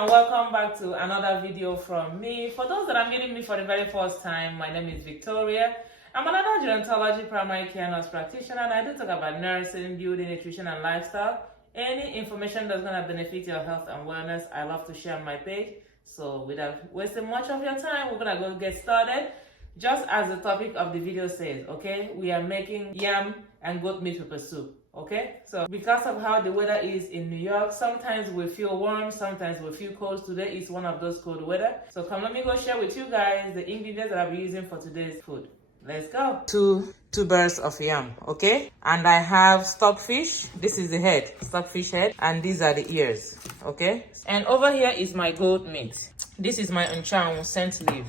and welcome back to another video from me. For those that are meeting me for the very first time, my name is Victoria. I'm another gerontology primary care nurse practitioner, and I do talk about nursing, beauty, nutrition, and lifestyle. Any information that's going to benefit your health and wellness, I love to share on my page. So without wasting much of your time, we're going to go get started. Just as the topic of the video says, okay, we are making yam and goat meat pepper soup. Okay, so because of how the weather is in New York, sometimes we feel warm, sometimes we feel cold. Today is one of those cold weather. So come, let me go share with you guys the ingredients that I'll be using for today's food. Let's go. Two birds of yam, okay? And I have stockfish. This is the head, stockfish head, and these are the ears, okay? And over here is my goat meat. This is my mean.June scent leaf.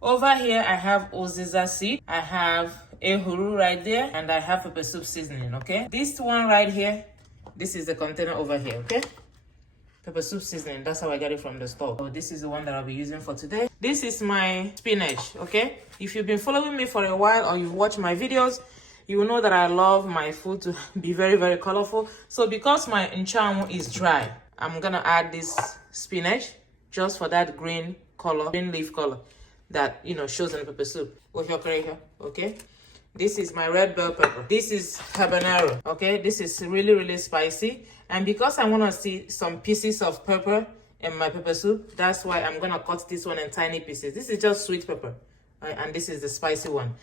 Over here I have Uziza seed. I have Ehuru right there, and I have pepper soup seasoning, okay? This one right here, this is the container over here, okay? Pepper soup seasoning, that's how I got it from the store. So this is the one that I'll be using for today. This is my spinach, okay? If you've been following me for a while or you've watched my videos, you will know that I love my food to be very, very colorful. So because my mean.June is dry, I'm gonna add this spinach just for that green color, green leaf color that, you know, shows in the pepper soup. Uhokiriho, okay? This is my red bell pepper. This is habanero, okay? This is really, really spicy. And because I want to see some pieces of pepper in my pepper soup, that's why I'm going to cut this one in tiny pieces. This is just sweet pepper, right? And this is the spicy one.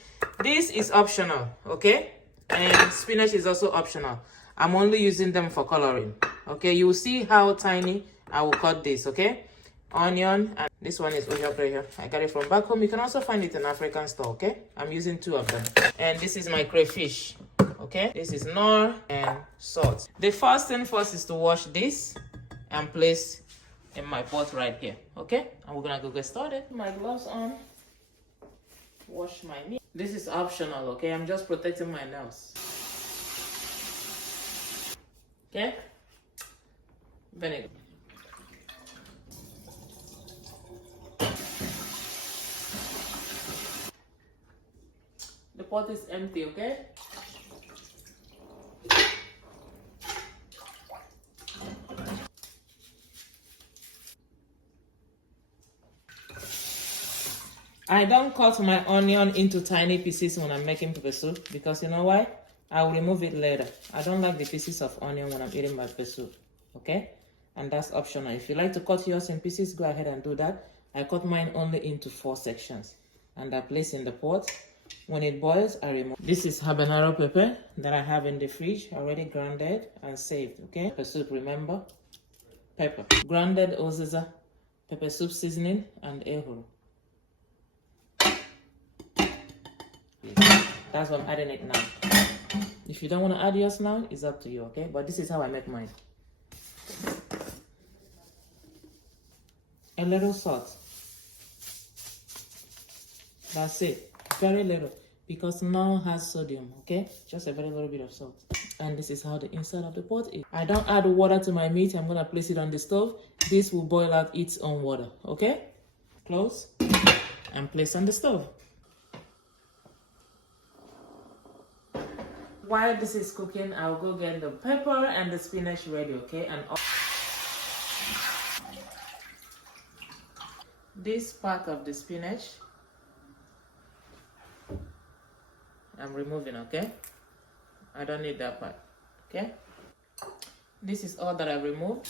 This is optional, okay? And spinach is also optional. I'm only using them for coloring, okay? You will see how tiny I will cut this, okay? Onion, and this one is Uhokiriho. I got it from back home. You can also find it in African store, okay? I'm using 2 of them. And this is my crayfish, okay? This is Knor and salt. The first thing first is to wash this and place in my pot right here, okay? And we're gonna go get started. My gloves on. Wash my meat. This is optional, okay? I'm just protecting my nails. Okay? Vinegar. The pot is empty, okay? I don't cut my onion into tiny pieces when I'm making pepper soup because you know why? I will remove it later. I don't like the pieces of onion when I'm eating my pepper soup, okay? And that's optional. If you like to cut yours in pieces, go ahead and do that. I cut mine only into 4 sections and I place in the pot. When it boils, I remove. This is habanero pepper that I have in the fridge, already grounded and saved, okay? Pepper soup, remember? Pepper. Grounded Uziza, pepper soup seasoning, and Ehuru. That's what I'm adding it now. If you don't want to add yours now, it's up to you, okay? But this is how I make mine. A little salt. That's it. Very little, because Knor has sodium, okay? Just a very little bit of salt. And this is how the inside of the pot is. I don't add water to my meat. I'm going to place it on the stove. This will boil out its own water, okay? Close and place on the stove. While this is cooking, I'll go get the pepper and the spinach ready, okay? And this part of the spinach, I'm removing, okay? I don't need that part, okay? This is all that I removed.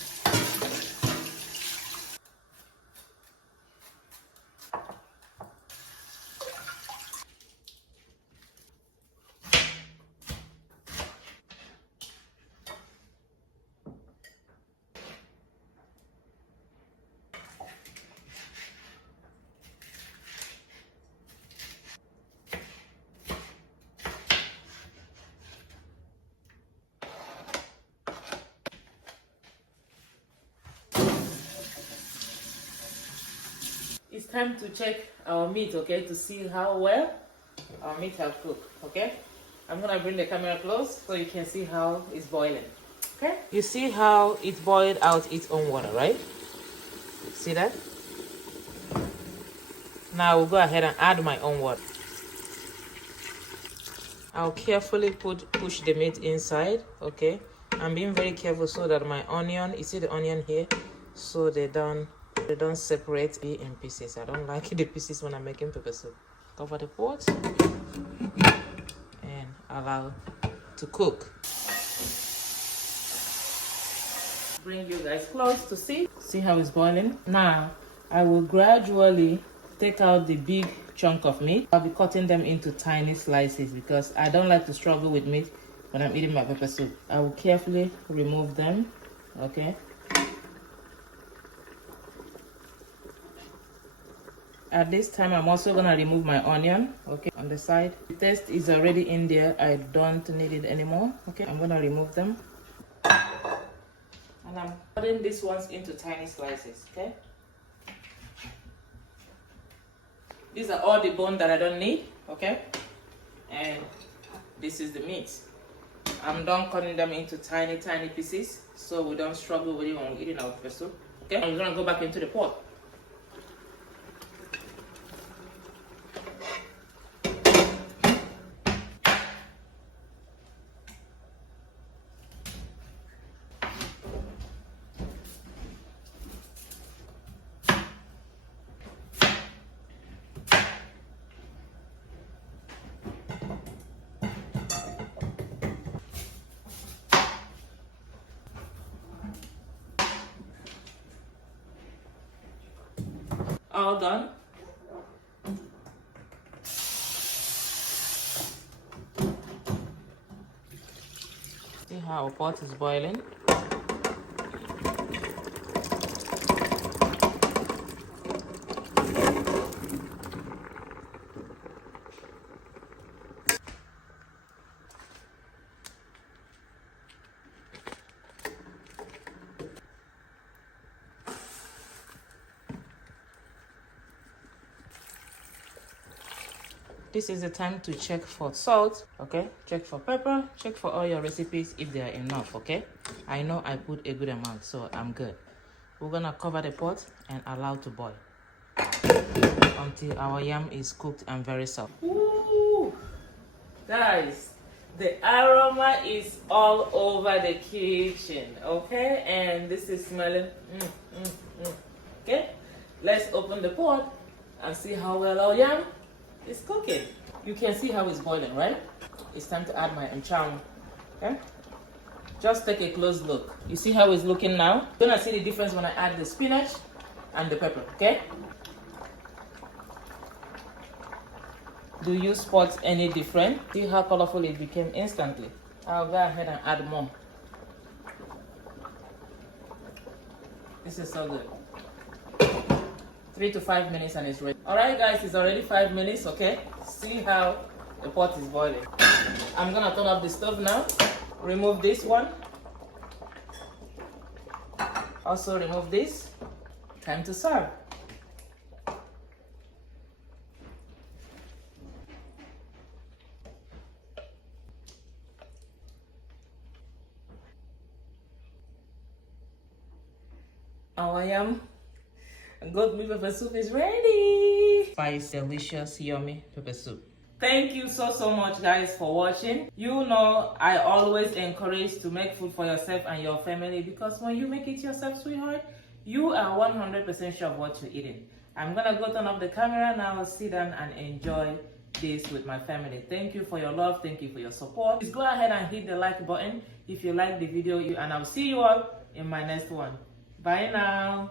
It's time to check our meat, okay, to see how well our meat have cooked, okay? I'm gonna bring the camera close so you can see how it's boiling, okay? You see how it boiled out its own water, right? See that? Now we'll go ahead and add my own water. I'll carefully push the meat inside, okay? I'm being very careful so that my onion, you see the onion here, so they don't They don't separate it in pieces. I don't like the pieces when I'm making pepper soup. Cover the pot and allow to cook. Bring you guys close to see how it's boiling. Now I will gradually take out the big chunk of meat. I'll be cutting them into tiny slices because I don't like to struggle with meat when I'm eating my pepper soup. I will carefully remove them. Okay. At this time, I'm also gonna remove my onion, okay, on the side. The taste is already in there. I don't need it anymore. Okay, I'm gonna remove them. And I'm cutting these ones into tiny slices, okay? These are all the bone that I don't need, okay? And this is the meat. I'm done cutting them into tiny pieces so we don't struggle with it when we're eating our pepper soup. Okay, I'm gonna go back into the pot. All done. See how our pot is boiling. This is the time to check for salt, okay? Check for pepper, check for all your recipes if they are enough, okay? I know I put a good amount, so I'm good. We're gonna cover the pot and allow to boil until our yam is cooked and very soft. Ooh, guys, the aroma is all over the kitchen, okay? And this is smelling, okay? Let's open the pot and see how well our yam is cooking. You can see how it's boiling, right? It's time to add my mean.June, okay? Just take a close look. You see how it's looking now? You're gonna see the difference when I add the spinach and the pepper, okay? Do you spot any different? See how colorful it became instantly? I'll go ahead and add more. This is so good. 3 to 5 minutes and it's ready. Alright guys, it's already 5 minutes, okay? See how the pot is boiling. I'm gonna turn off the stove now. Remove this one. Also remove this. Time to serve. Our yam goat meat pepper soup is ready. Spice, delicious, yummy pepper soup. Thank you so much guys for watching. You know I always encourage to make food for yourself and your family because when you make it yourself, sweetheart, you are 100% sure of what you're eating. I'm gonna go turn off the camera and I'll sit down and enjoy this with my family. Thank you for your love. Thank you for your support. Please go ahead and hit the like button if you like the video, and I'll see you all in my next one. Bye now.